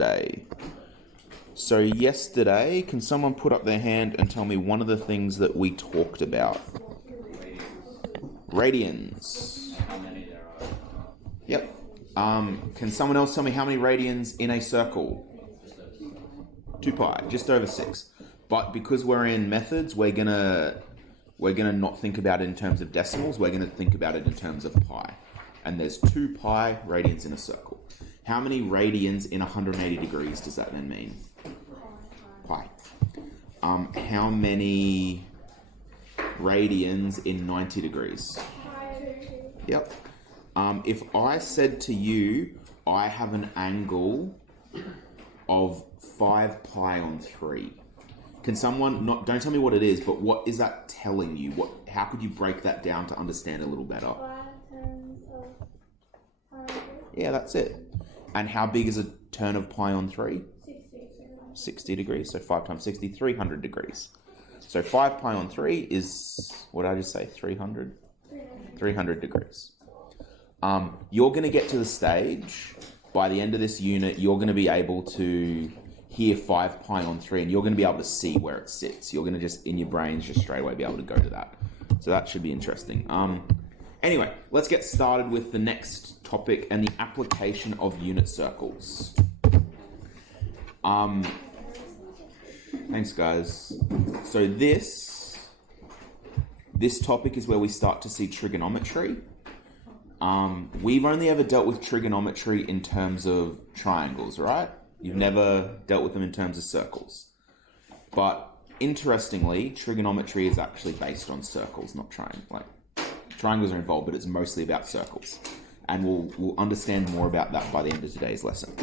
Day. So yesterday, can someone put up their hand and tell me one of the things that we talked about? Radians. How many there are? Yep. Can someone else tell me how many radians in a circle? 2 pi, just over 6. But because we're in methods, we're gonna not think about it in terms of decimals. We're gonna think about it in terms of pi. And there's 2 pi radians in a circle. How many radians in 180 degrees does that then mean? Pi. How many radians in 90 degrees? Yep. If I said to you, I have an angle of 5 pi on 3. Can someone, don't tell me what it is, but what is that telling you? How could you break that down to understand a little better? Yeah, that's it. And how big is a turn of pi on 3? 60 degrees. So 5 times 60, 300 degrees. So 5 pi on 3 is, what did I just say, 300? 300 degrees. You're going to get to the stage, by the end of this unit, you're going to be able to hear 5 pi on 3, and you're going to be able to see where it sits. You're going to just, in your brains, just straight away be able to go to that. So that should be interesting. Anyway, let's get started with the next topic and the application of unit circles. Thanks, guys. So this topic is where we start to see trigonometry. We've only ever dealt with trigonometry in terms of triangles, right? You've never dealt with them in terms of circles. But interestingly, trigonometry is actually based on circles, not triangles. Like, triangles are involved, but it's mostly about circles. And we'll understand more about that by the end of today's lesson.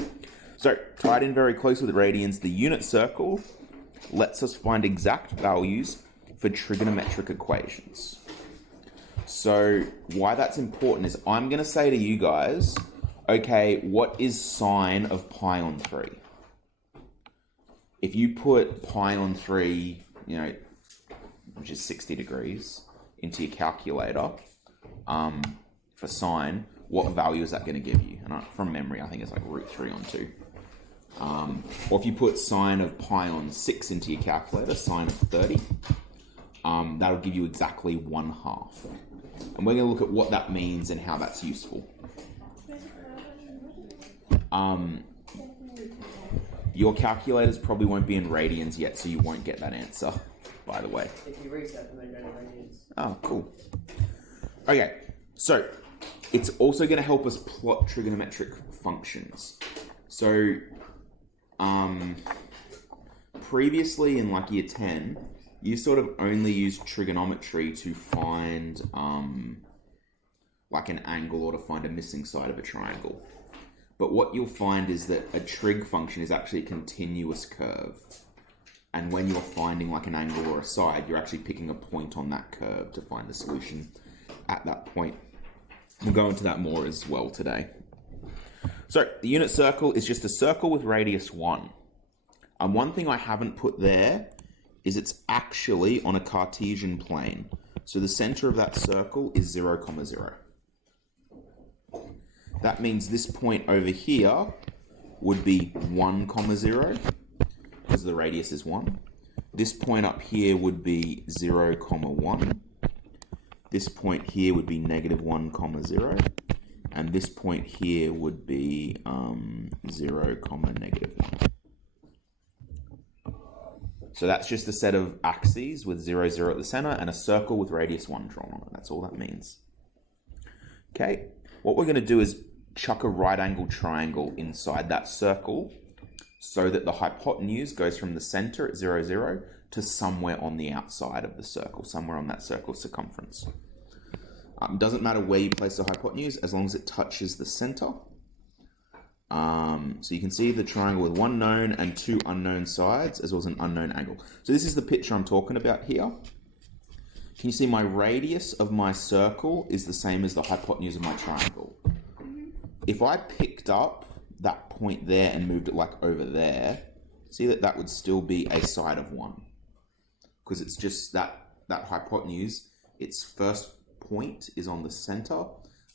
So, tied in very close with radians, the unit circle lets us find exact values for trigonometric equations. So, why that's important is I'm going to say to you guys, okay, what is sine of pi on 3? If you put pi on 3, which is 60 degrees, into your calculator for sine, what value is that going to give you? And from memory, I think it's like root 3 on 2. Or if you put sine of pi on 6 into your calculator, sine of 30, that'll give you exactly 1/2. And we're going to look at what that means and how that's useful. Your calculators probably won't be in radians yet, so you won't get that answer, by the way. If you reset them, they go to radians. Oh, cool. Okay, so it's also going to help us plot trigonometric functions. So, previously in like year 10, you sort of only used trigonometry to find like an angle or to find a missing side of a triangle. But what you'll find is that a trig function is actually a continuous curve. And when you're finding like an angle or a side, you're actually picking a point on that curve to find the solution at that point. We'll go into that more as well today. So the unit circle is just a circle with radius 1. And one thing I haven't put there is it's actually on a Cartesian plane. So the center of that circle is 0, 0. That means this point over here would be 1, 0, because the radius is 1. This point up here would be 0, 1. This point here would be -1, 0. And this point here would be 0, -1. So that's just a set of axes with 0, 0 at the center and a circle with radius 1 drawn on it. That's all that means. Okay, what we're going to do is chuck a right angle triangle inside that circle so that the hypotenuse goes from the center at 0, 0 to somewhere on the outside of the circle, somewhere on that circle's circumference. It doesn't matter where you place the hypotenuse as long as it touches the center. So you can see the triangle with 1 known and 2 unknown sides, as well as an unknown angle. So this is the picture I'm talking about here. Can you see my radius of my circle is the same as the hypotenuse of my triangle? If I picked up that point there and moved it like over there, see that would still be a side of 1. Because it's just that hypotenuse, its first point is on the center,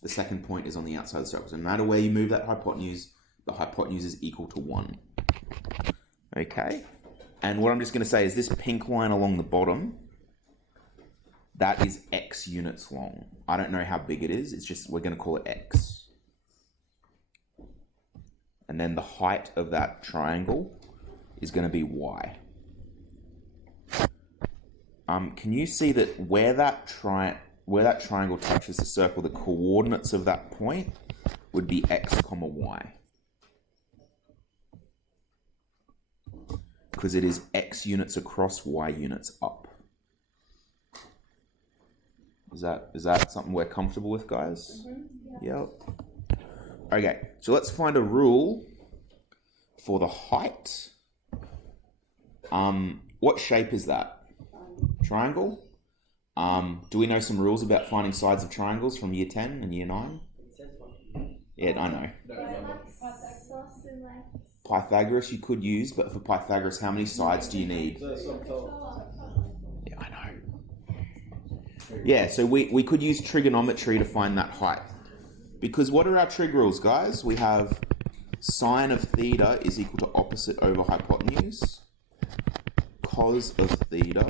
the second point is on the outside of the circle. So no matter where you move that hypotenuse, the hypotenuse is equal to 1. Okay? And what I'm just going to say is this pink line along the bottom, that is x units long. I don't know how big it is. It's just, we're going to call it x. And then the height of that triangle is going to be y. Can you see that where that triangle touches the circle, the coordinates of that point would be x comma y. Because it is x units across, y units up. Is that something we're comfortable with, guys? Mm-hmm. Yeah. Yep. Okay, so let's find a rule for the height. What shape is that? Triangle? Do we know some rules about finding sides of triangles from year 10 and year 9? Yeah, I know. Pythagoras you could use, but for Pythagoras, how many sides do you need? Yeah, I know. Yeah, so we could use trigonometry to find that height. Because what are our trig rules, guys? We have sine of theta is equal to opposite over hypotenuse. Cos of theta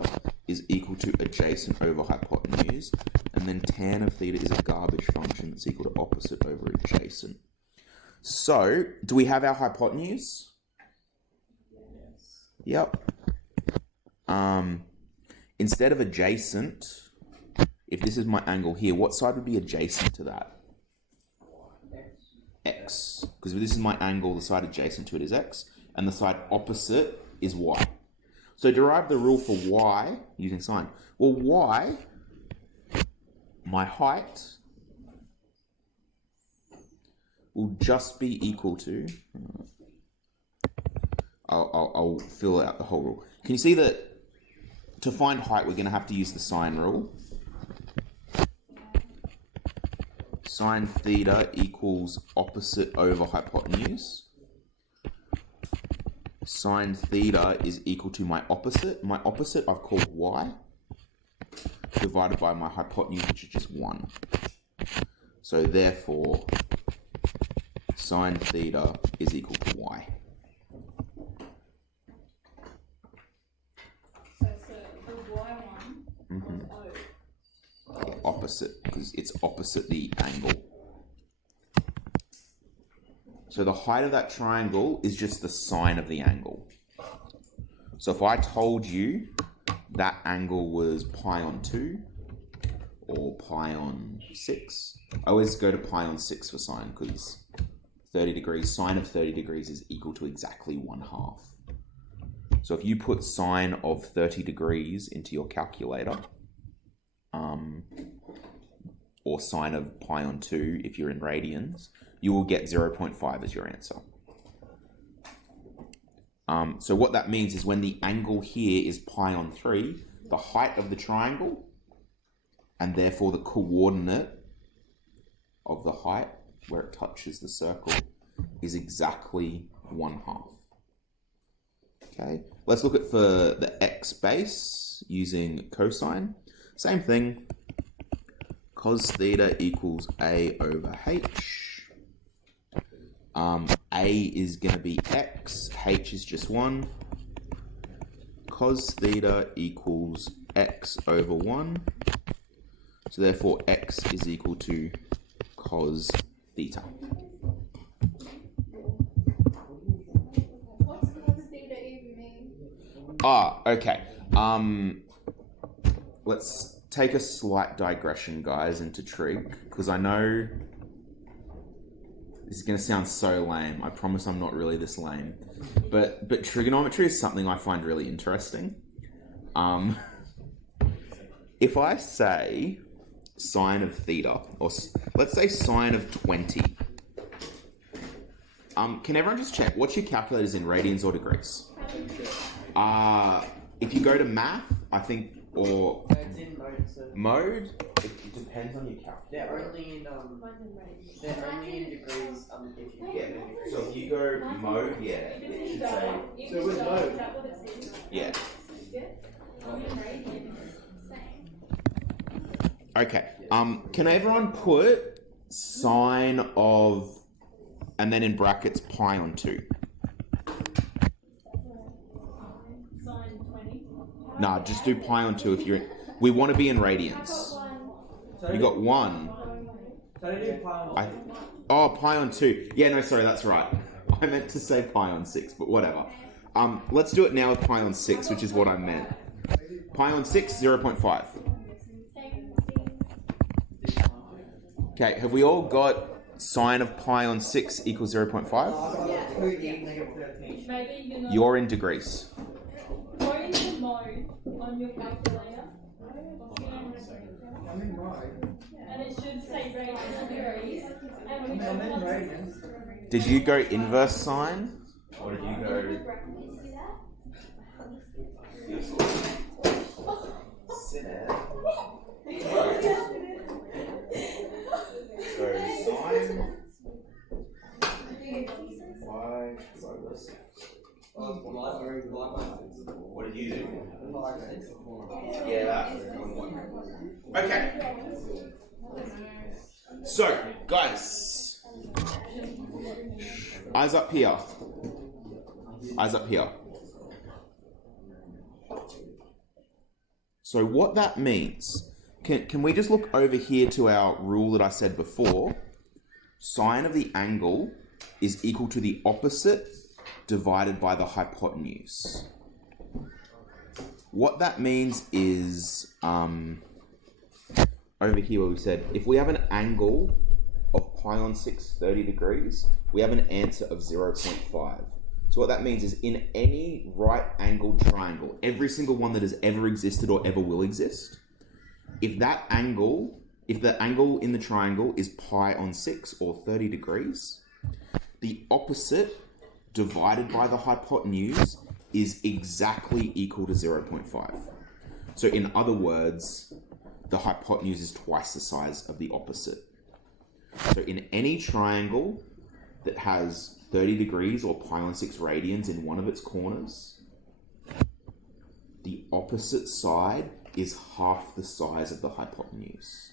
is equal to adjacent over hypotenuse. And then tan of theta is a garbage function that's equal to opposite over adjacent. So, do we have our hypotenuse? Yes. Yep. Instead of adjacent, if this is my angle here, what side would be adjacent to that? X. Because if this is my angle, the side adjacent to it is x, and the side opposite is y. So derive the rule for y using sine. Well, y, my height, will just be equal to, I'll fill out the whole rule. Can you see that to find height, we're going to have to use the sine rule? Sine theta equals opposite over hypotenuse. Sine theta is equal to my opposite. My opposite I've called y, divided by my hypotenuse, which is just 1. So therefore, sine theta is equal to y. So the y one was O. Opposite, because it's opposite the angle. So the height of that triangle is just the sine of the angle. So if I told you that angle was pi on 2 or pi on 6, I always go to pi on 6 for sine, because 30 degrees, sine of 30 degrees is equal to exactly 1/2. So if you put sine of 30 degrees into your calculator, or sine of pi on 2 if you're in radians, you will get 0.5 as your answer. So what that means is when the angle here is pi on 3, the height of the triangle, and therefore the coordinate of the height where it touches the circle, is exactly 1/2. Okay, let's look at for the x base using cosine. Same thing. Cos theta equals a over h. A is going to be x, h is just 1. Cos theta equals x over 1. So therefore x is equal to cos theta. What's cos theta even mean? Okay. Let's take a slight digression, guys, into trig, because I know this is going to sound so lame. I promise I'm not really this lame. But trigonometry is something I find really interesting. If I say sine of theta, or let's say sine of 20, can everyone just check, what's your calculators in, radians or degrees? If you go to math, I think, or It's in mode, so mode, it depends on your calculator. they're only in degrees. If you Yeah. get degrees. So if you go mode, yeah, it should say, So with mode, yeah. Okay. Can everyone put sine of and then in brackets pi on 2. Sine 20. Nah, just do pi on 2 if you're in... We want to be in radians. You got 1. So I do pi on Oh, pi on 2. Yeah, no, sorry, that's right. I meant to say pi on 6, but whatever. Let's do it now with pi on 6, which is what I meant. Pi on 6, 0.5. Okay, have we all got sine of pi on 6 equals 0.5? Maybe you know. You're in degrees. Go into mode on your calculator. And it should say radians degrees. And we don't Did you go inverse sine? Or did you go... Sit down. So sine... What did you do? Yeah, that wouldn't work. Okay. So, guys. Eyes up here. Eyes up here. So what that means, can we just look over here to our rule that I said before? Sine of the angle is equal to the opposite divided by the hypotenuse. What that means is, over here where we said, if we have an angle of pi on 6, 30 degrees, we have an answer of 0.5. So what that means is in any right-angled triangle, every single one that has ever existed or ever will exist, if the angle in the triangle is pi on 6 or 30 degrees, the opposite divided by the hypotenuse is exactly equal to 0.5. So in other words, the hypotenuse is twice the size of the opposite. So in any triangle that has 30 degrees or pi on 6 radians in one of its corners, the opposite side is half the size of the hypotenuse.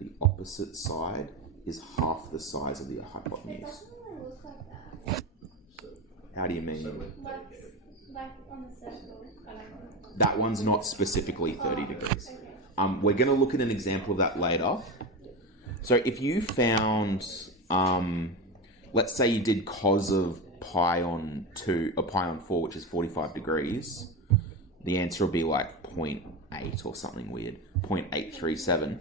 The opposite side is half the size of the hypotenuse. It doesn't really look like that. How do you mean? Like on the circle. That one's not specifically 30 degrees. Okay. We're going to look at an example of that later. So if you found, let's say you did cos of pi on 2, or pi on 4, which is 45 degrees, the answer will be like 0.8 or something weird, 0.837.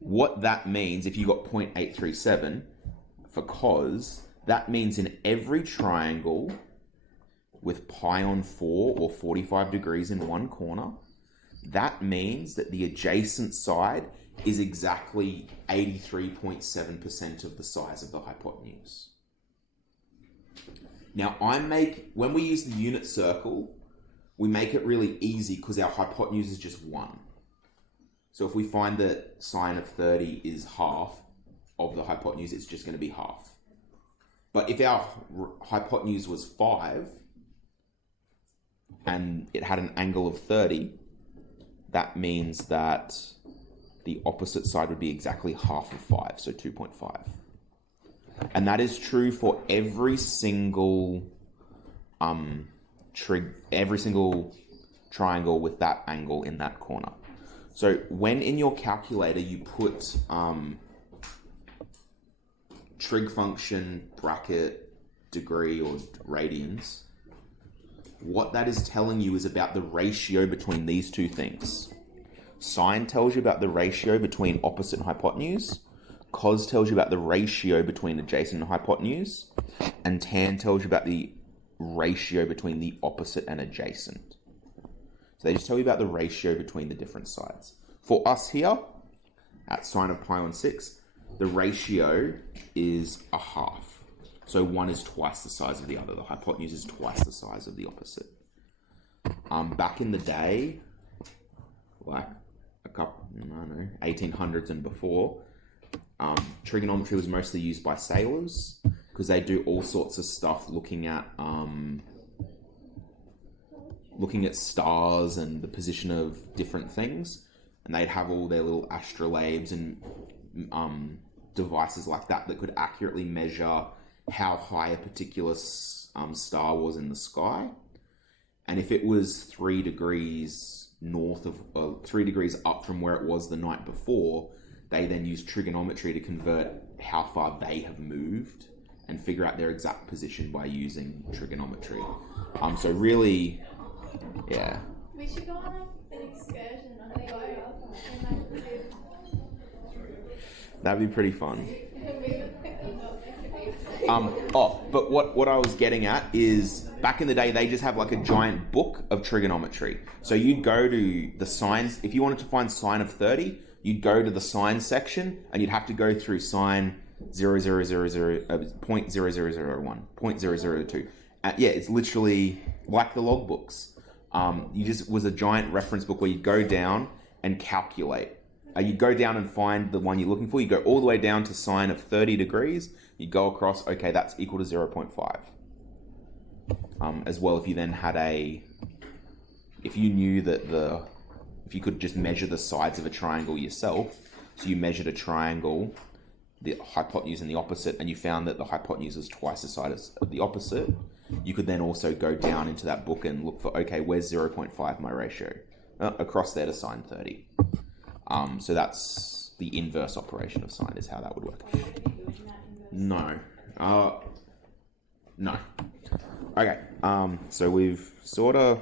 What that means, if you got 0.837 for cos, that means in every triangle with pi on 4 or 45 degrees in one corner, that means that the adjacent side is exactly 83.7% of the size of the hypotenuse. Now, when we use the unit circle, we make it really easy because our hypotenuse is just 1. So if we find that sine of 30 is half of the hypotenuse, it's just going to be half. But if our hypotenuse was 5 and it had an angle of 30, that means that the opposite side would be exactly half of 5, so 2.5. And that is true for every single triangle with that angle in that corner. So when in your calculator you put trig function, bracket, degree, or radians, what that is telling you is about the ratio between these two things. Sine tells you about the ratio between opposite and hypotenuse. Cos tells you about the ratio between adjacent and hypotenuse. And tan tells you about the ratio between the opposite and adjacent. So they just tell you about the ratio between the different sides. For us here, at sine of pi on 6, the ratio is a half. So one is twice the size of the other. The hypotenuse is twice the size of the opposite. Back in the day, like 1800s and before, trigonometry was mostly used by sailors because they do all sorts of stuff looking at stars and the position of different things, and they'd have all their little astrolabes and devices like that that could accurately measure how high a particular star was in the sky. And if it was 3 degrees north of, 3 degrees up from where it was the night before, they then use trigonometry to convert how far they have moved and figure out their exact position by using trigonometry. So really, yeah. We should go on like an excursion on the boat. That'd be pretty fun. But what I was getting at is back in the day, they just have like a giant book of trigonometry. So you'd go to the sines, if you wanted to find sine of 30, you'd go to the sine section and you'd have to go through sine 0.0001, 0.0002. Yeah, it's literally like the logbooks. You just was a giant reference book where you'd go down and calculate. You'd go down and find the one you're looking for. You go all the way down to sine of 30 degrees. You go across, okay, that's equal to 0.5. As well, if you then had if you knew that if you could just measure the sides of a triangle yourself, so you measured a triangle, the hypotenuse and the opposite, and you found that the hypotenuse was twice the size of the opposite, you could then also go down into that book and look for, okay, where's 0.5 my ratio? Across there to sine 30. So that's the inverse operation of sine is how that would work. No. No. Okay. So we've sort of...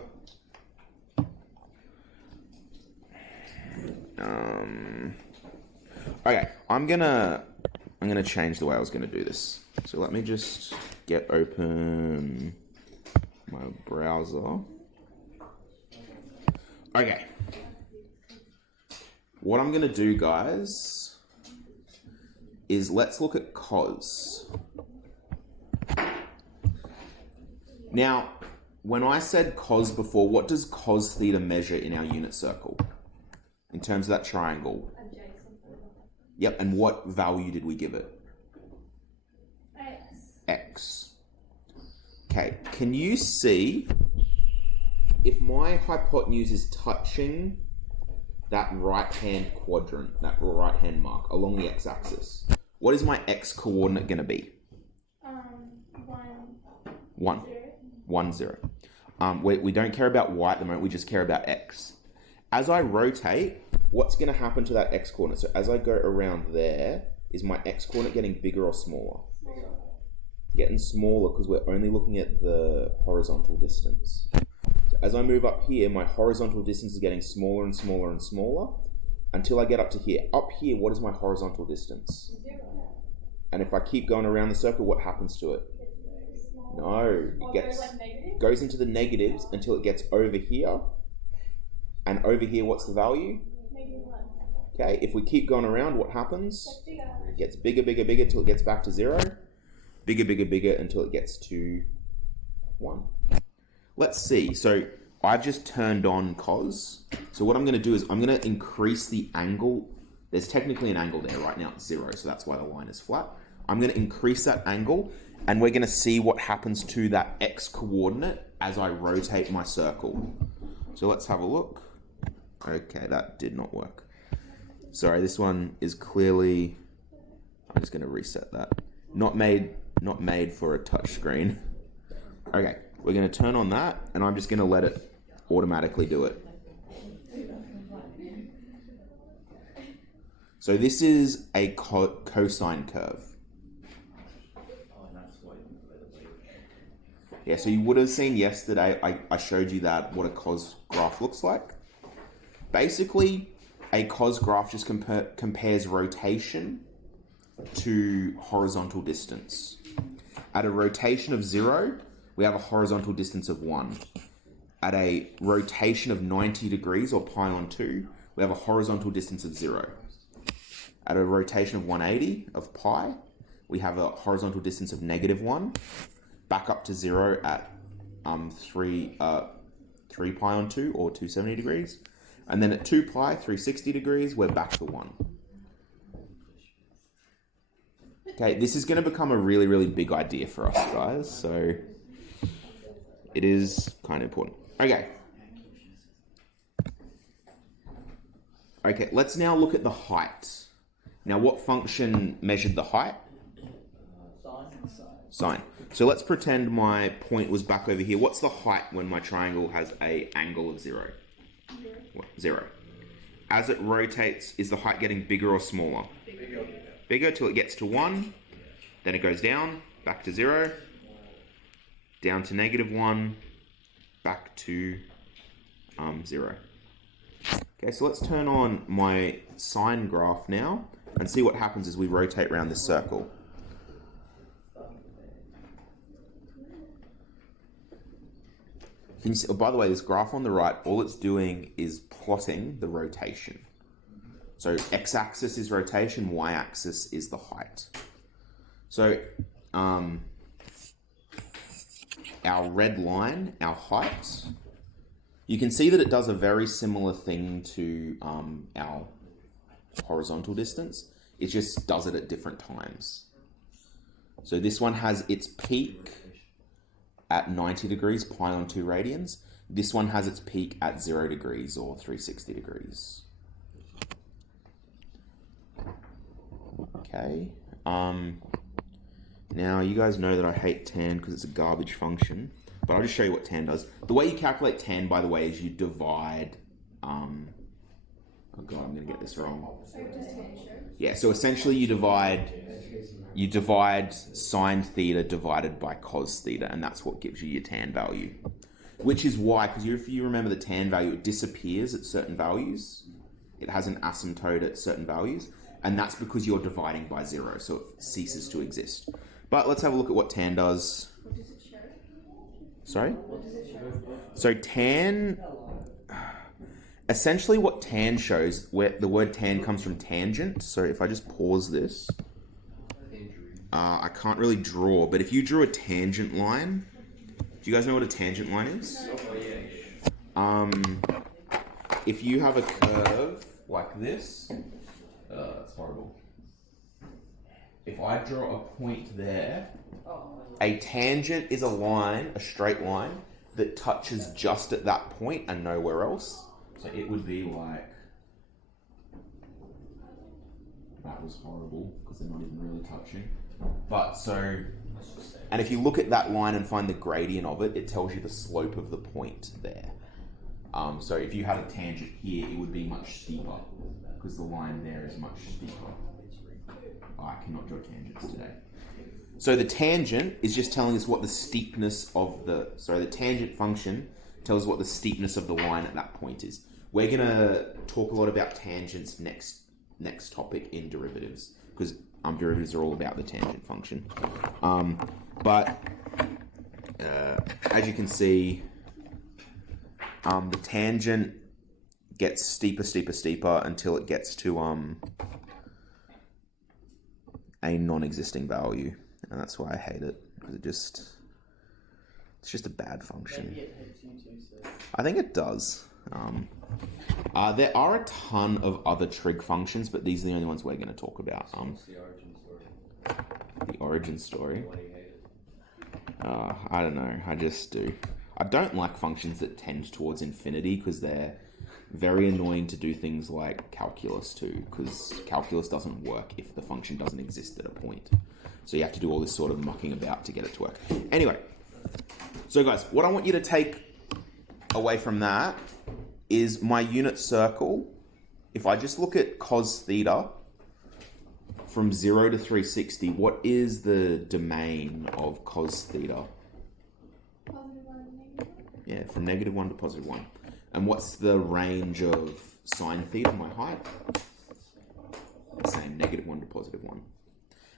okay. I'm gonna change the way I was gonna do this. So let me just get open my browser. Okay. What I'm going to do, guys, is let's look at cos. Now, when I said cos before, what does cos theta measure in our unit circle? In terms of that triangle? Yep, and what value did we give it? X. Okay, can you see if my hypotenuse is touching that right-hand quadrant, that right-hand mark along the x-axis, what is my x coordinate going to be? 1. 1, 0. We don't care about y at the moment, we just care about x. As I rotate, what's going to happen to that x coordinate? So as I go around there, is my x coordinate getting bigger or smaller? Getting smaller because we're only looking at the horizontal distance. So as I move up here, my horizontal distance is getting smaller and smaller and smaller until I get up to here. Up here, what is my horizontal distance? 0. And if I keep going around the circle, what happens to it? No, it goes into the negatives until it gets over here. And over here, what's the value? -1. Okay, if we keep going around, what happens? That's bigger. It gets bigger, bigger, bigger until it gets back to 0. Bigger, bigger, bigger until it gets to 1. Let's see. So I've just turned on cos. So what I'm going to do is I'm going to increase the angle. There's technically an angle there right now. It's 0, so that's why the line is flat. I'm going to increase that angle, and we're going to see what happens to that x coordinate as I rotate my circle. So let's have a look. Okay, that did not work. Sorry, this one is clearly... I'm just going to reset that. Not made for a touch screen. Okay, we're going to turn on that, and I'm just going to let it automatically do it. So this is a cosine curve. Yeah, so you would have seen yesterday, I showed you that what a cos graph looks like. Basically, a cos graph just compares rotation to horizontal distance. At a rotation of 0, we have a horizontal distance of 1. At a rotation of 90 degrees, or pi on 2, we have a horizontal distance of 0. At a rotation of 180 of pi, we have a horizontal distance of -1. Back up to 0 at 3 pi on 2, or 270 degrees. And then at 2 pi, 360 degrees, we're back to 1. Okay, this is going to become a really, really big idea for us, guys. So it is kind of important. Okay. Okay, let's now look at the height. Now, what function measured the height? Sine. So let's pretend my point was back over here. What's the height when my triangle has a angle of 0? 0. As it rotates, is the height getting bigger or smaller? Bigger till it gets to 1. Then it goes down, back to 0. Down to -1. Back to 0. Okay, so let's turn on my sine graph now and see what happens as we rotate around this circle. Can you see, oh, by the way, this graph on the right, all it's doing is plotting the rotation. So x-axis is rotation, y-axis is the height. So our red line, our height, you can see that it does a very similar thing to our horizontal distance. It just does it at different times. So this one has its peak at 90 degrees, pi on 2 radians. This one has its peak at 0 degrees or 360 degrees. Okay. Now, you guys know that I hate tan because it's a garbage function, but I'll just show you what tan does. The way you calculate tan, by the way, is you divide... oh god, I'm going to get this wrong. Yeah, so essentially you divide sine theta divided by cos theta, and that's what gives you your tan value. Which is why, because if you remember the tan value, it disappears at certain values. It has an asymptote at certain values, and that's because you're dividing by 0, so it ceases to exist. But let's have a look at what tan does. What does it show? Sorry? What does it show? So tan... Essentially what tan shows, where the word tan comes from tangent, so if I just pause this... I can't really draw, but if you drew a tangent line... Do you guys know what a tangent line is? If you have a curve like this... that's horrible. If I draw a point there, a tangent is a line, a straight line, that touches just at that point and nowhere else. So it would be like... That was horrible, because they're not even really touching. But so... And if you look at that line and find the gradient of it, it tells you the slope of the point there. So if you had a tangent here, it would be much steeper, because the line there is much steeper. Oh, I cannot draw tangents today. So the tangent is just telling us what the steepness of the... Sorry, the tangent function tells us what the steepness of the line at that point is. We're going to talk a lot about tangents next topic in derivatives, because derivatives are all about the tangent function. But as you can see, the tangent gets steeper, steeper, steeper until it gets to a non-existing value, and that's why I hate it, because it's just a bad function. Maybe it hits you too, so. I think it does. There are a ton of other trig functions, but these are the only ones we're going to talk about. What's the origin story? The origin story. Why do you hate it? I don't know. I just do. I don't like functions that tend towards infinity because they're very annoying to do things like calculus to, because calculus doesn't work if the function doesn't exist at a point. So you have to do all this sort of mucking about to get it to work. Anyway, so guys, what I want you to take away from that is my unit circle. If I just look at cos theta from 0 to 360, what is the domain of cos theta? Positive 1 and negative 1? Yeah, from -1 to +1. And what's the range of sine theta, my height? Same, -1 to +1.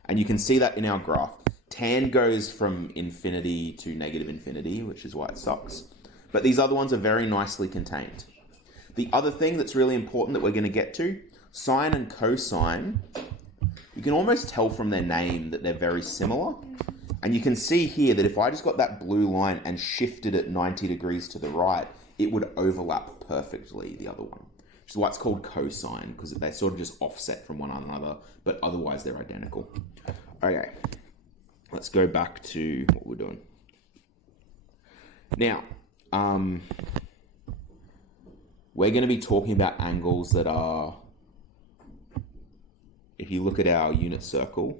And you can see that in our graph. Tan goes from infinity to negative infinity, which is why it sucks. But these other ones are very nicely contained. The other thing that's really important that we're going to get to, sine and cosine, you can almost tell from their name that they're very similar. And you can see here that if I just got that blue line and shifted it 90 degrees to the right, it would overlap perfectly the other one. Which is why it's called cosine, because they sort of just offset from one another, but otherwise they're identical. Okay, let's go back to what we're doing. Now, we're going to be talking about angles that are if you look at our unit circle,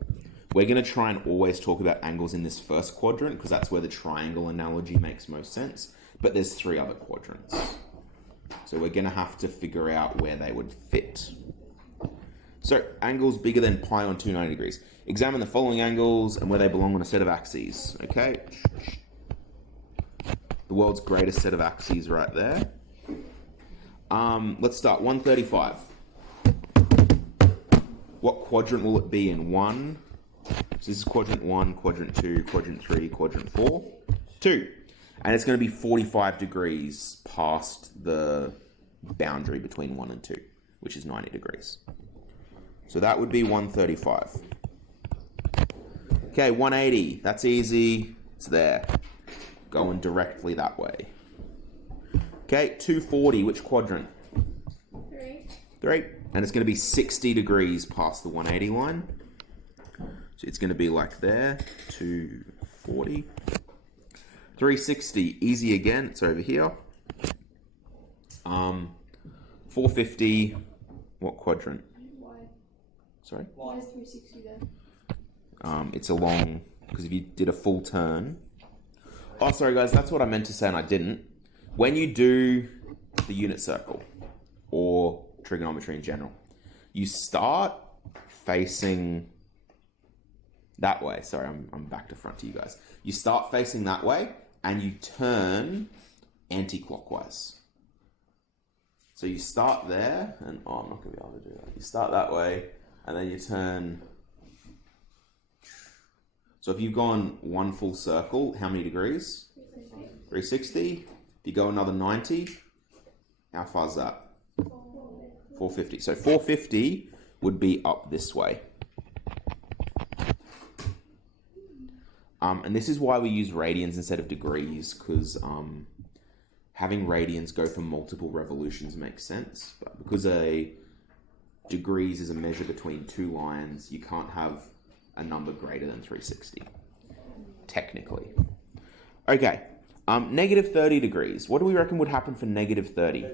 we're going to try and always talk about angles in this first quadrant because that's where the triangle analogy makes most sense. But there's 3 other quadrants. So we're going to have to figure out where they would fit. So angles bigger than pi on 290 degrees. Examine the following angles and where they belong on a set of axes. Okay. The world's greatest set of axes right there. Let's start 135. What quadrant will it be in? 1. So this is quadrant 1, quadrant 2, quadrant 3, quadrant 4. 2. And it's going to be 45 degrees past the boundary between 1 and 2, which is 90 degrees. So that would be 135. Okay, 180. That's easy. It's there. Going directly that way. Okay, 240. Which quadrant? 3. 3. And it's going to be 60 degrees past the 180 line. So it's going to be like there. 240. 360. Easy again. It's over here. 450. What quadrant? Why? Sorry? Why is 360 there? It's a long, because if you did a full turn. Oh, sorry guys, that's what I meant to say and I didn't. When you do the unit circle or trigonometry in general, you start facing that way. Sorry, I'm back to front to you guys. You start facing that way and you turn anti-clockwise. So you start there and, oh, I'm not going to be able to do that. You start that way and then you turn. So if you've gone one full circle, how many degrees? 360. If you go another 90, how far is that? 450. So 450 would be up this way. And this is why we use radians instead of degrees, because having radians go for multiple revolutions makes sense. But because degrees is a measure between 2 lines, you can't have a number greater than 360, technically. Okay, negative 30 degrees. What do we reckon would happen for negative 30?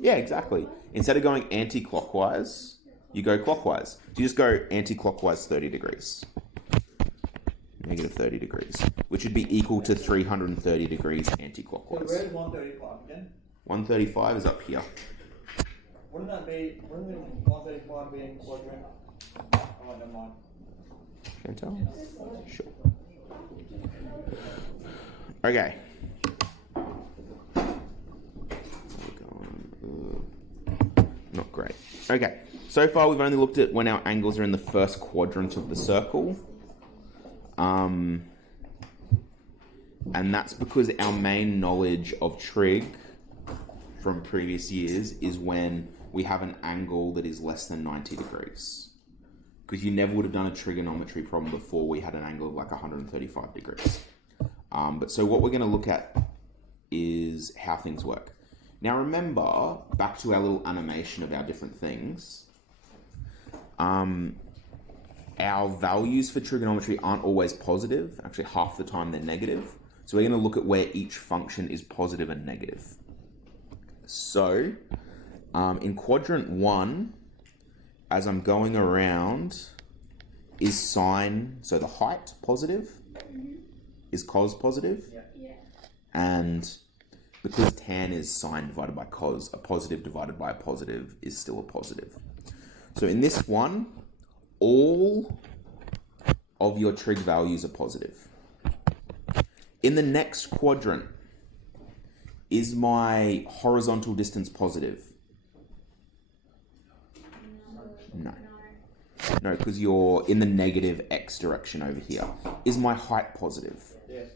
Yeah, exactly. Instead of going anti-clockwise, you go clockwise. So you just go anti-clockwise 30 degrees. Negative 30 degrees, which would be equal to 330 degrees anti-clockwise. So where's 135 again? 135 is up here. Wouldn't 135 be in quadrant? Oh, never mind. Chantal? Sure. Okay. Not great. Okay. So far we've only looked at when our angles are in the first quadrant of the circle. And that's because our main knowledge of trig from previous years is when we have an angle that is less than 90 degrees. Because you never would have done a trigonometry problem before we had an angle of like 135 degrees. But so what we're going to look at is how things work. Now remember, back to our little animation of our different things, our values for trigonometry aren't always positive. Actually, half the time they're negative. So we're going to look at where each function is positive and negative. So in quadrant 1, as I'm going around, is sine, so the height positive? Is cos positive? Yeah. And because tan is sine divided by cos, a positive divided by a positive is still a positive. So in this one, all of your trig values are positive. In the next quadrant, is my horizontal distance positive? No. No, because you're in the negative x direction over here. Is my height positive? Yes.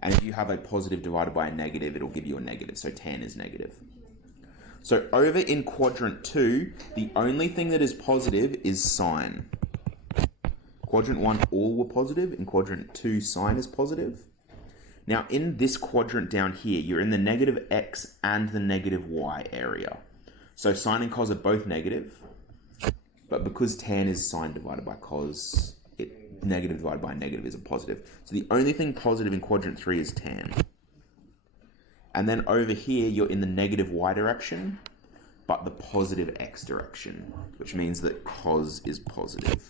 And if you have a positive divided by a negative, it'll give you a negative. So tan is negative. So over in quadrant 2, the only thing that is positive is sine. Quadrant 1, all were positive. In quadrant 2, sine is positive. Now in this quadrant down here, you're in the negative x and the negative y area. So sine and cos are both negative. But because tan is sine divided by cos, negative divided by negative is a positive. So the only thing positive in quadrant 3 is tan. And then over here, you're in the negative y direction. but the positive x direction, which means that cos is positive.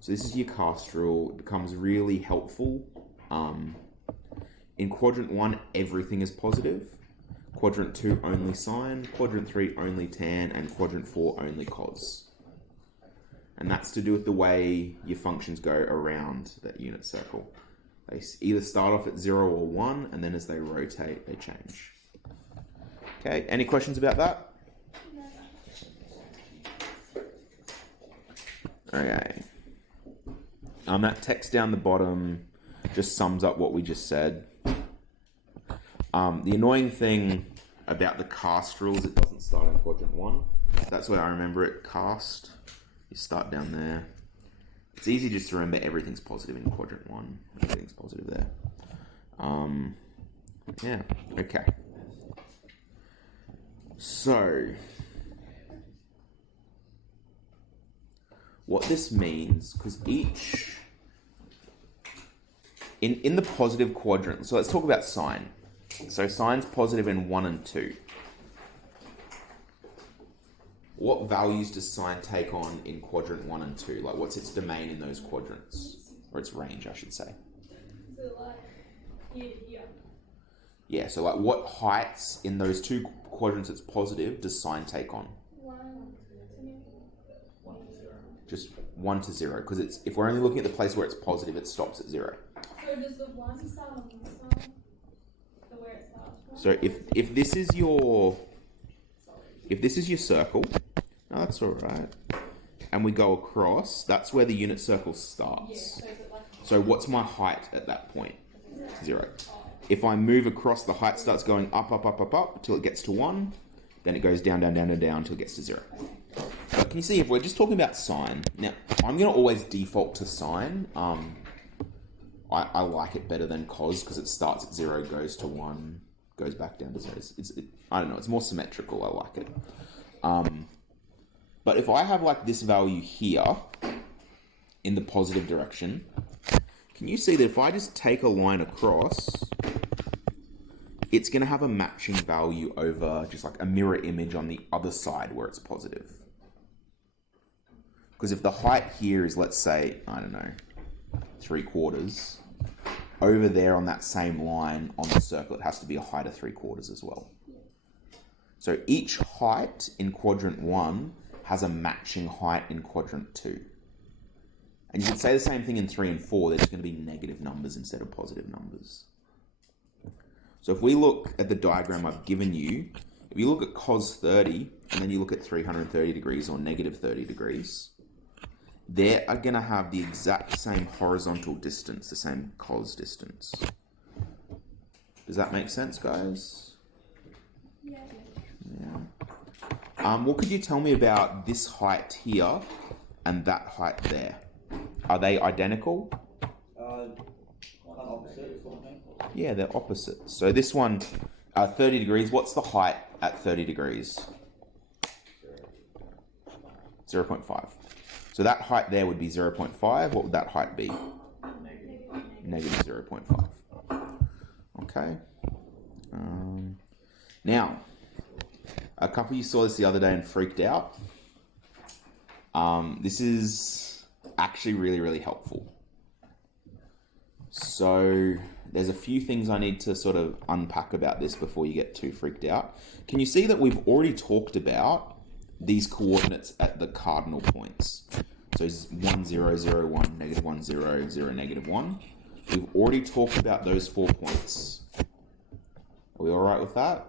So this is your cast rule. It becomes really helpful. In quadrant 1, everything is positive. Quadrant 2, only sine. Quadrant 3, only tan. And quadrant 4, only cos. And that's to do with the way your functions go around that unit circle. They either start off at 0 or 1, and then as they rotate, they change. Okay, any questions about that? Okay. That text down the bottom just sums up what we just said. The annoying thing about the cast rule is it doesn't start in quadrant 1. That's where I remember it, cast. You start down there. It's easy just to remember everything's positive in quadrant 1. Everything's positive there. Yeah, okay. So, what this means, because each... In the positive quadrant, so let's talk about sine. So sine's positive in 1 and 2. What values does sine take on in quadrant 1 and 2? Like, what's its domain in those quadrants? Or its range, I should say. So like here to here. Yeah, so like what heights in those two quadrants it's positive does sine take on? 1 Just 1 to 0, because it's if we're only looking at the place where it's positive, it stops at 0. So does the 1 start on this side? The where it starts from? So if this is your circle, no, that's all right. And we go across, that's where the unit circle starts. Yeah, so is it like So what's my height at that point? 0. If I move across, the height starts going up, up, up, up, up until it gets to 1. Then it goes down, down, down, and down until it gets to 0. But can you see, if we're just talking about sine, now I'm going to always default to sine. I like it better than cos because it starts at 0, goes to 1, goes back down to 0. I don't know, it's more symmetrical. I like it. But if I have like this value here in the positive direction, can you see that if I just take a line across, it's going to have a matching value over just like a mirror image on the other side where it's positive. Because if the height here is, let's say, I don't know, 3/4, over there on that same line on the circle, it has to be a height of 3/4 as well. So each height in quadrant 1 has a matching height in quadrant 2. And you could say the same thing in 3 and 4, they're just going to be negative numbers instead of positive numbers. So if we look at the diagram I've given you, if you look at cos 30, and then you look at 330 degrees or negative 30 degrees, they are going to have the exact same horizontal distance, the same cos distance. Does that make sense, guys? yeah. Yeah. What could you tell me about this height here and that height there? Are they identical? Opposite sort of thing. Yeah, they're opposite. So this one, 30 degrees, what's the height at 30 degrees? 0.5. So that height there would be 0.5. What would that height be? Negative 0.5. Okay. Now, a couple of you saw this the other day and freaked out. This is actually really, really helpful. So there's a few things I need to sort of unpack about this before you get too freaked out. Can you see that we've already talked about these coordinates at the cardinal points? So it's 1, 0, 0, 1, negative 1, 0, 0, negative 1. We've already talked about those 4 points. Are we all right with that?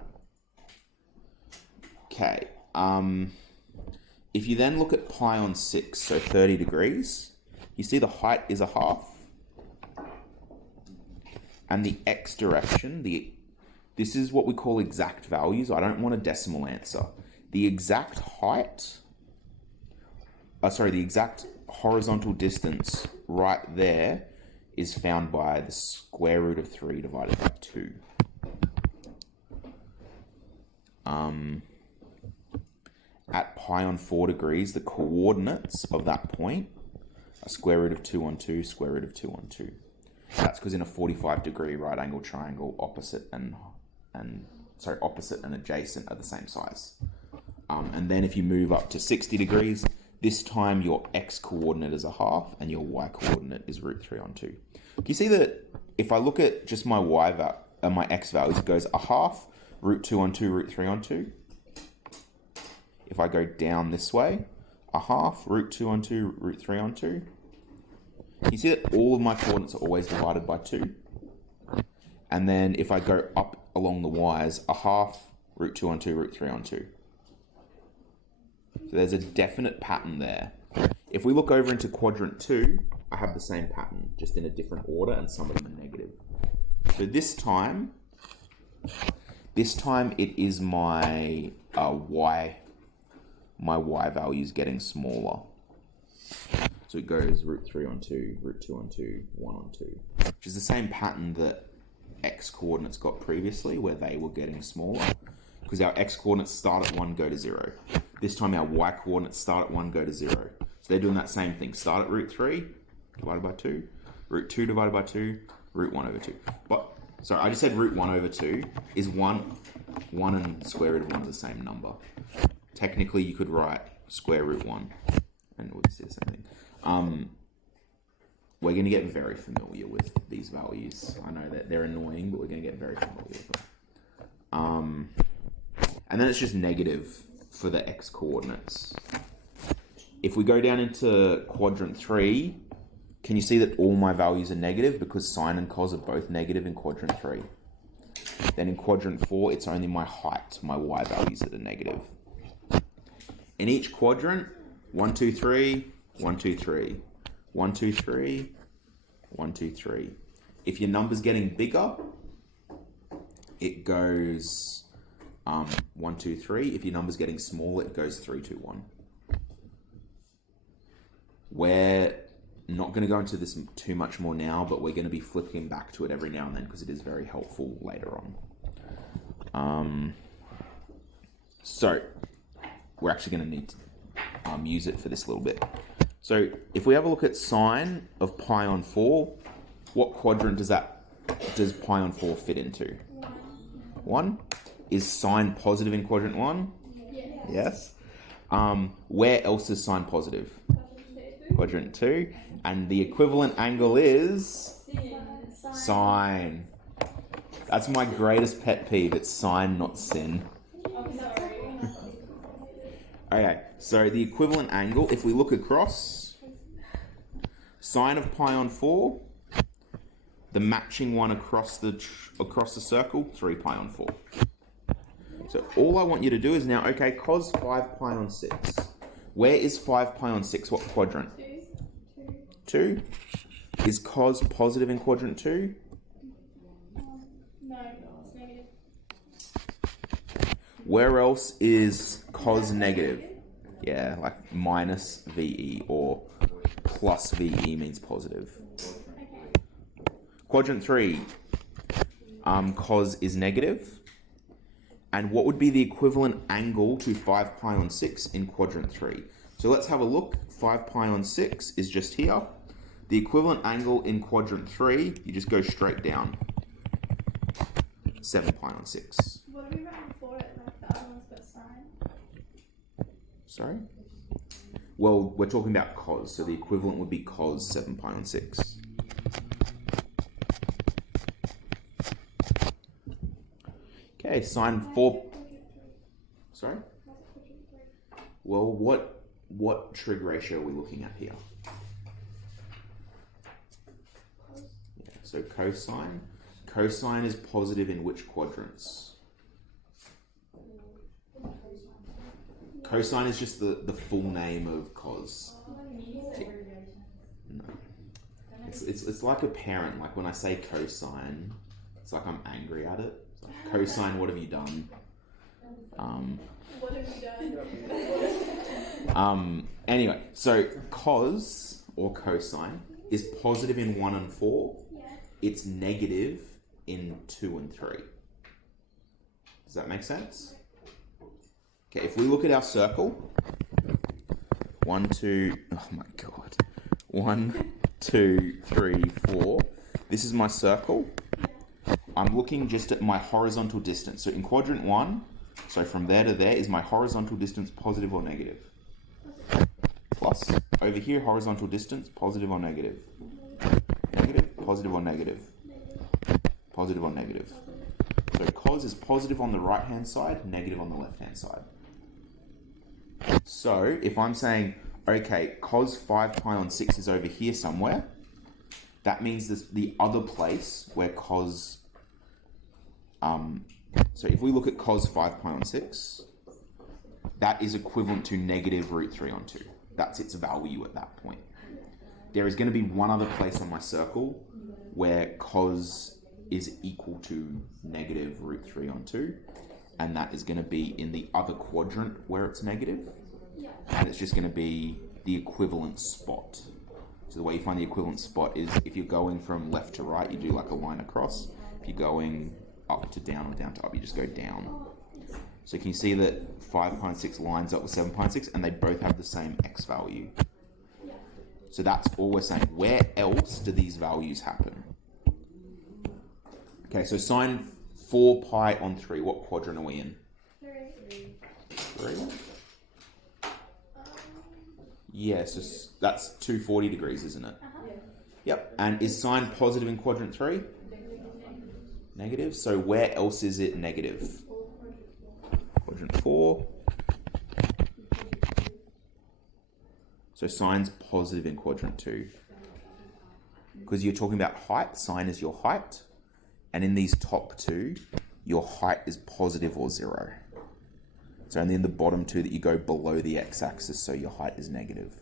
Okay. If you then look at pi on 6, so 30 degrees, you see the height is a half. And the x direction, this is what we call exact values. I don't want a decimal answer. The exact height, the exact horizontal distance right there is found by the square root of 3 divided by 2. At pi on 4 degrees, the coordinates of that point are square root of 2 on 2, square root of 2 on 2. That's because in a 45 degree right angle triangle, opposite and opposite and adjacent are the same size. And then if you move up to 60 degrees, this time your x coordinate is a half and your y coordinate is root 3 on 2. Can you see that if I look at just my my x values, it goes a half, root 2 on 2, root 3 on 2. If I go down this way, a half, root 2 on 2, root 3 on 2. You see that all of my coordinates are always divided by 2. And then if I go up along the y's, a half, root 2 on 2, root 3 on 2. So there's a definite pattern there. If we look over into quadrant 2, I have the same pattern, just in a different order, and some of them are negative. So this time it is my y values getting smaller. So it goes root 3 on 2, root 2 on 2, 1 on 2. Which is the same pattern that x coordinates got previously, where they were getting smaller. Because our x coordinates start at 1, go to 0. This time our y coordinates start at 1, go to 0. So they're doing that same thing. Start at root 3, divided by 2. Root 2 divided by 2, root 1 over 2. But, sorry, I just said root 1 over 2 is 1 and square root of 1 are the same number. Technically, you could write square root 1, and we'll see the same thing. We're going to get very familiar with these values. I know that they're annoying, but we're going to get very familiar with them. And then it's just negative for the x coordinates. If we go down into quadrant 3, can you see that all my values are negative because sine and cos are both negative in quadrant 3? Then in quadrant 4, it's only my height, my y values that are negative. In each quadrant, 1, 2, 3, 1, 2, 3, 1, 2, 3, 1, 2, 3. If your number's getting bigger, it goes 1, 2, 3. If your number's getting smaller, it goes 3, 2, 1. We're not going to go into this too much more now, but we're going to be flipping back to it every now and then because it is very helpful later on. So we're actually going to need to use it for this little bit. So if we have a look at sine of pi on 4, what quadrant does pi on 4 fit into? 1. Is sine positive in quadrant 1? Yes. Where else is sine positive? Quadrant 2. And the equivalent angle is sine. That's my greatest pet peeve. It's sine, not sin. Okay, so the equivalent angle, if we look across, sine of pi on 4, the matching one across the circle, 3 pi on 4. So all I want you to do is now, okay, cos 5 pi on 6. Where is 5 pi on 6? What quadrant? 2. Is cos positive in quadrant 2? No, it's negative. Where else is cos negative? Yeah, like minus VE or plus VE means positive. Quadrant 3, cos is negative. And what would be the equivalent angle to 5 pi on 6 in quadrant 3? So let's have a look. 5 pi on 6 is just here. The equivalent angle in quadrant 3, you just go straight down. 7 pi on 6. What have we written before it? Like the other one's got sine. Sorry? Well, we're talking about cos, so the equivalent would be cos 7 pi on 6. Okay, sine 4... Sorry? Well, what trig ratio are we looking at here? Yeah, so cosine. Cosine is positive in which quadrants? Cosine is just the full name of cos. No. It's like a parent. Like when I say cosine, it's like I'm angry at it. It's like, cosine, what have you done? What have you done? Anyway, so cos or cosine is positive in 1 and 4. It's negative in 2 and 3. Does that make sense? Okay, if we look at our circle, 1, 2, oh my god, 1, 2, 3, 4. This is my circle. I'm looking just at my horizontal distance. So in quadrant 1, so from there to there, is my horizontal distance positive or negative? Plus, over here, horizontal distance, positive or negative? Negative, positive or negative? Positive or negative? So cos is positive on the right-hand side, negative on the left-hand side. So if I'm saying, okay, cos 5 pi on 6 is over here somewhere, that means this, the other place where cos... so if we look at cos 5 pi on 6, that is equivalent to negative root 3 on 2. That's its value at that point. There is going to be one other place on my circle where cos is equal to negative root 3 on 2, and that is going to be in the other quadrant where it's negative, and it's just going to be the equivalent spot. So the way you find the equivalent spot is if you're going from left to right, you do like a line across. If you're going up to down or down to up, you just go down. So can you see that 5 pi and 6 lines up with 7 pi and 6, and they both have the same x value? So that's all we're saying. Where else do these values happen? Okay, so sine 4 pi on 3, what quadrant are we in? 3. Yeah, so that's 240 degrees, isn't it? Yep. And is sine positive in quadrant 3? Negative. So where else is it negative? Quadrant 4. So sine's positive in quadrant 2. Because you're talking about height, sine is your height. And in these top two, your height is positive or 0. It's only in the bottom two that you go below the x-axis, so your height is negative.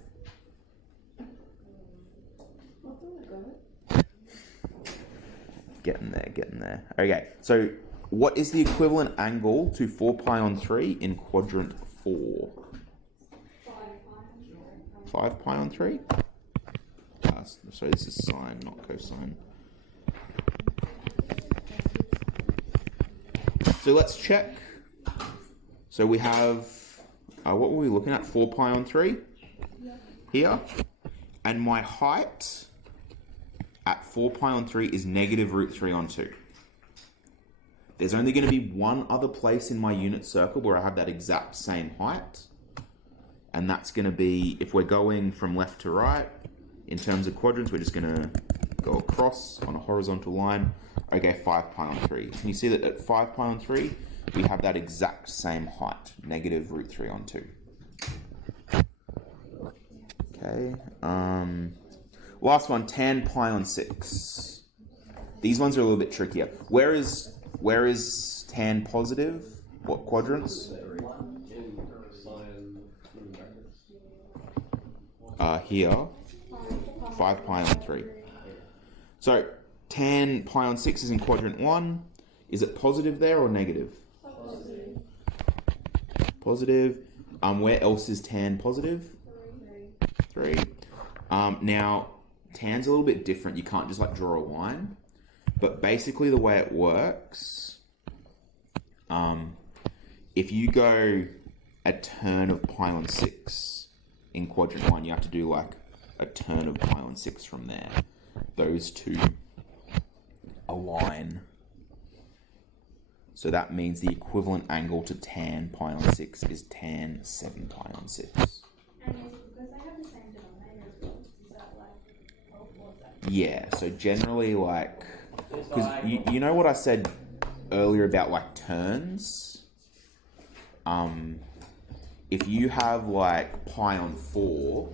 Getting there. Okay, so what is the equivalent angle to 4 pi on 3 in quadrant 4? 5 pi on 3? So this is sine, not cosine. So let's check. So we have, what were we looking at? 4 pi on 3 here. And my height at 4 pi on 3 is negative root 3 on 2. There's only going to be one other place in my unit circle where I have that exact same height. And that's going to be, if we're going from left to right, in terms of quadrants, we're just going to go across on a horizontal line. Okay, 5 pi on 3. Can you see that at 5 pi on 3, we have that exact same height, negative root 3 on 2. Okay, last one, tan pi on 6. These ones are a little bit trickier. Where is tan positive? What quadrants? Here, 5 pi on 3. So, tan pi on 6 is in quadrant 1. Is it positive there or negative? Positive. Where else is tan positive? 3. Now, tan's a little bit different. You can't just like draw a line. But basically the way it works, if you go a turn of pi on 6 in quadrant 1, you have to do like a turn of pi on 6 from there. Those two align. So that means the equivalent angle to tan pi on 6 is tan 7 pi on 6. And because they have the same denominator as well, is that like, what's that? Yeah, so generally like, because you know what I said earlier about like turns? If you have like pi on 4,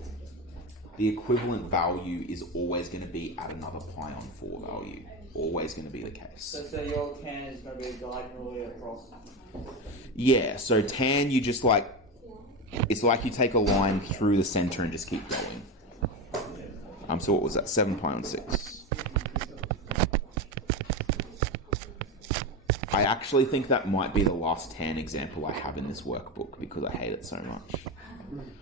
the equivalent value is always going to be at another pi on 4 value. Always going to be the case. So your tan is going to be diagonally across. Yeah, so tan, you just like, it's like you take a line through the center and just keep going. So what was that? 7 pi on 6. I actually think that might be the last tan example I have in this workbook because I hate it so much.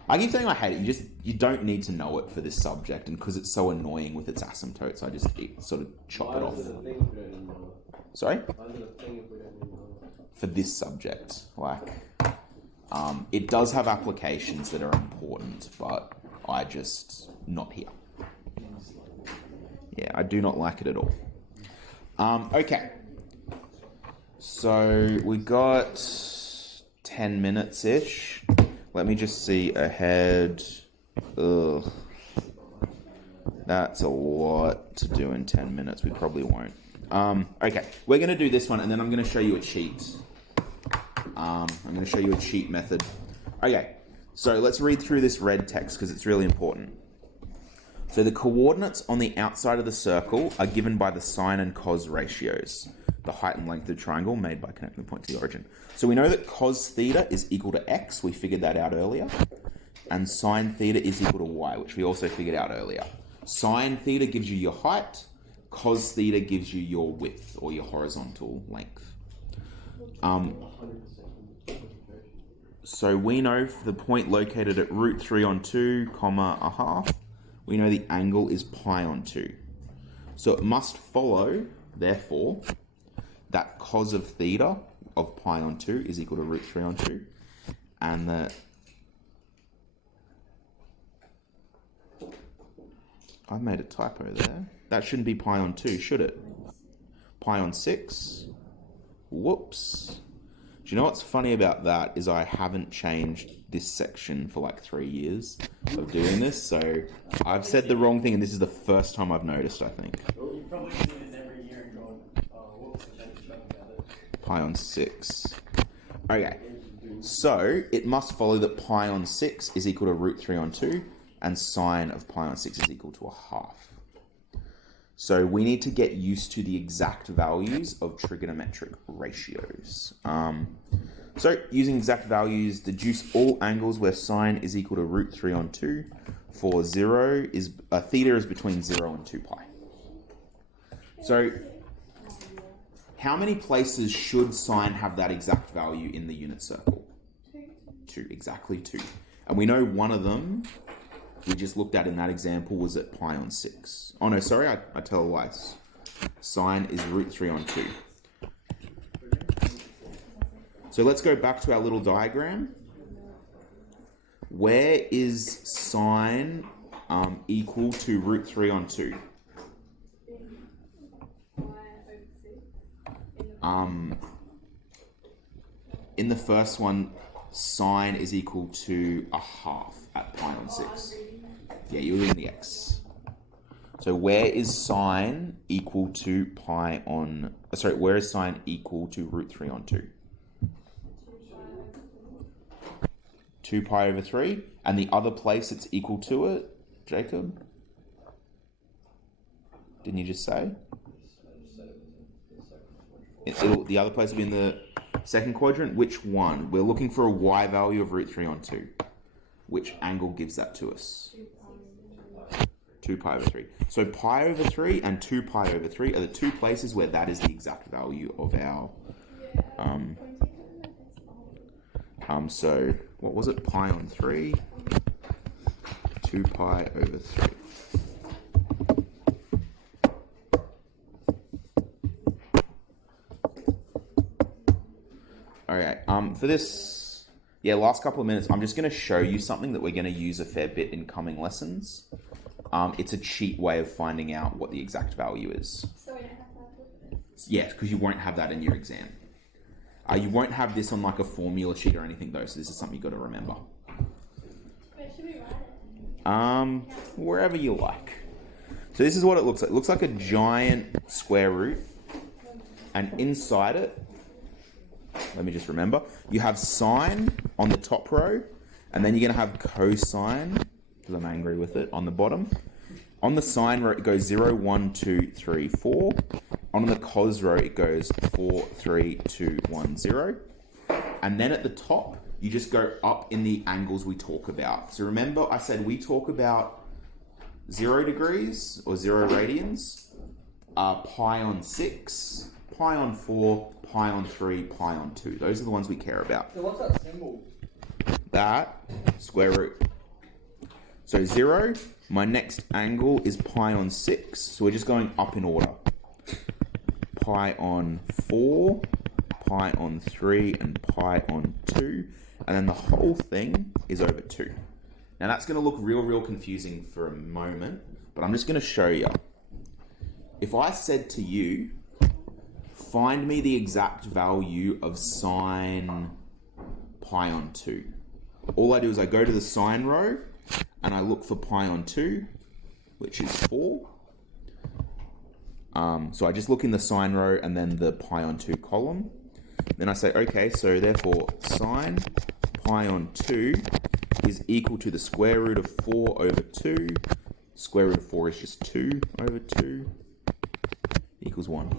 I keep saying I hate it. You don't need to know it for this subject, and because it's so annoying with its asymptotes, I just sort of chop it off. Sorry? For this subject, like, it does have applications that are important, but I just not here. Yeah, I do not like it at all. Okay, So we got 10 minutes-ish. Let me just see ahead. Ugh. That's a lot to do in 10 minutes. We probably won't. Okay, we're going to do this one, and then I'm going to show you a cheat. I'm going to show you a cheat method. Okay, so let's read through this red text because it's really important. So the coordinates on the outside of the circle are given by the sine and cos ratios, the height and length of the triangle made by connecting the point to the origin. So we know that cos theta is equal to x. We figured that out earlier. And sine theta is equal to y, which we also figured out earlier. Sine theta gives you your height. Cos theta gives you your width, or your horizontal length. So we know for the point located at root 3 on 2, comma, a half, we know the angle is pi on 2. So it must follow, therefore, that cos of theta of pi on 2 is equal to root 3 on 2. And that I made a typo there. That shouldn't be pi on 2, should it? Pi on 6. Whoops. Do you know what's funny about that is I haven't changed this section for like 3 years of doing this, so I've said the wrong thing, and this is the first time I've noticed, I think. Well, you probably do it every year and go, oh, whoops, I should have done that. Pi on 6. Okay, so it must follow that pi on 6 is equal to root 3 on 2, and sine of pi on 6 is equal to a half. So we need to get used to the exact values of trigonometric ratios. So using exact values, deduce all angles where sine is equal to root 3 on 2 for theta is between 0 and 2 pi. So how many places should sine have that exact value in the unit circle? 2, exactly 2. And we know one of them we just looked at in that example was at pi on 6. Oh no, sorry, I tell lies. Sine is root 3 on 2. So let's go back to our little diagram. Where is sine equal to root 3 on 2? In the first one, sine is equal to a half at pi on 6. Yeah, you're doing the x. So where is sine equal to pi on... Sorry, where is sine equal to root 3 on 2? 2 pi over 3. And the other place it's equal to it, Jacob? Didn't you just say? The other place will be in the second quadrant. Which one? We're looking for a y value of root 3 on 2. Which angle gives that to us? 2 pi over 3. So pi over 3 and 2 pi over 3 are the two places where that is the exact value of our... So, what was it? Pi on 3. 2 pi over 3. Okay, for this, last couple of minutes, I'm just going to show you something that we're going to use a fair bit in coming lessons. It's a cheat way of finding out what the exact value is. So we don't have to have this? Yes, because you won't have that in your exam. You won't have this on like a formula sheet or anything though, so this is something you've got to remember. Where should we write it? Wherever you like. So this is what it looks like. It looks like a giant square root, and inside it, let me just remember, you have sine on the top row, and then you're going to have cosine, because I'm angry with it, on the bottom. On the sine row, it goes 0, 1, 2, 3, 4. On the cos row, it goes 4, 3, 2, 1, 0. And then at the top, you just go up in the angles we talk about. So remember, I said we talk about 0 degrees, or 0 radians, pi on 6, pi on 4, pi on 3, pi on 2. Those are the ones we care about. So what's that symbol? That, square root. So 0, my next angle is pi on 6. So we're just going up in order. Pi on 4, pi on 3, and pi on 2. And then the whole thing is over 2. Now that's going to look real confusing for a moment, but I'm just going to show you. If I said to you, find me the exact value of sine pi on 2. All I do is I go to the sine row and I look for pi on 2, which is 4. So I just look in the sine row and then the pi on 2 column. Then I say, okay, so therefore sine pi on 2 is equal to the square root of 4 over 2. Square root of 4 is just 2 over 2 equals 1.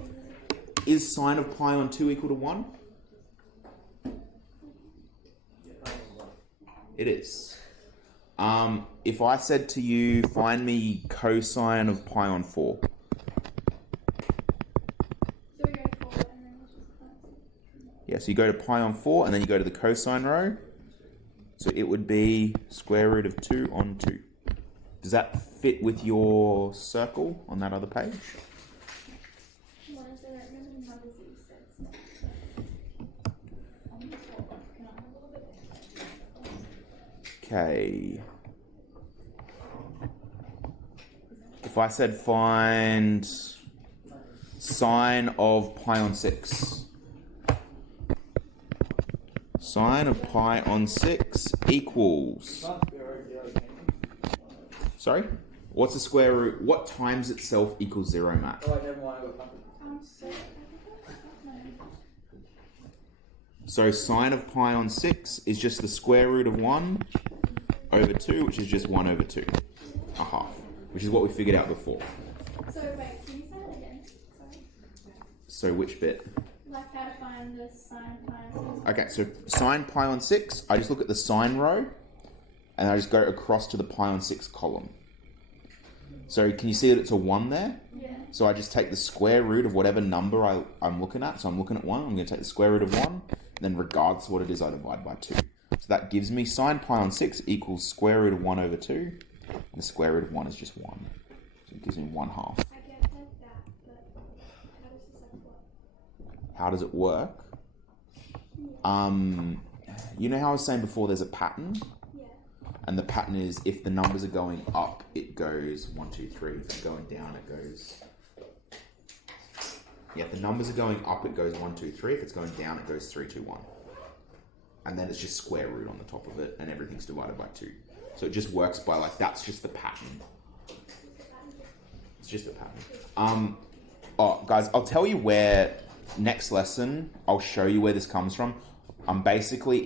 Is sine of pi on 2 equal to 1? It is. If I said to you, find me cosine of pi on 4. So we go 4 and then it's just Yeah, so you go to pi on 4 and then you go to the cosine row. So it would be square root of 2 on 2. Does that fit with your circle on that other page? what is it? I remember the numbers that you said. Okay. If I said find sine of pi on 6. Sine of pi on 6 equals... Sorry? What's the square root? What times itself equals 0, Matt? Oh, never mind. So sine of pi on 6 is just the square root of 1 over 2, which is just 1 over 2. A half. Which is what we figured out before. So wait, can you say that again? Sorry. So which bit? Like how to find the sine pi. Okay, so sine pi on 6, I just look at the sine row, and I just go across to the pi on 6 column. So can you see that it's a 1 there? Yeah. So I just take the square root of whatever number I'm looking at. So I'm looking at 1, I'm going to take the square root of 1, and then regardless of what it is, I divide by 2. So that gives me sine pi on 6 equals square root of 1 over 2, and the square root of 1 is just 1. So it gives me 1 half. I get like that, but how does this work? How does it work? You know how I was saying before there's a pattern? Yeah. And the pattern is if the numbers are going up, it goes 1, 2, 3. If they're going down, it goes... Yeah, if the numbers are going up, it goes 1, 2, 3. If it's going down, it goes 3, 2, 1. And then it's just square root on the top of it, and everything's divided by 2. So it just works by like, that's just the pattern. It's just a pattern. Oh, guys, I'll tell you where, next lesson, I'll show you where this comes from. Basically,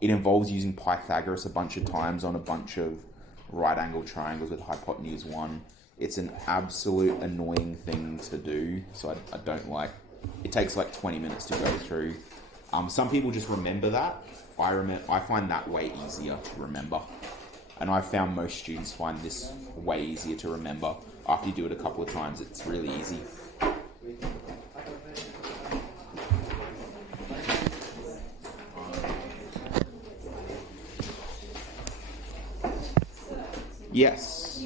it involves using Pythagoras a bunch of times on a bunch of right angle triangles with hypotenuse 1. It's an absolute annoying thing to do, so I don't like, it takes like 20 minutes to go through. Some people just remember that. I find that way easier to remember. And I've found most students find this way easier to remember. After you do it a couple of times, it's really easy. Yes.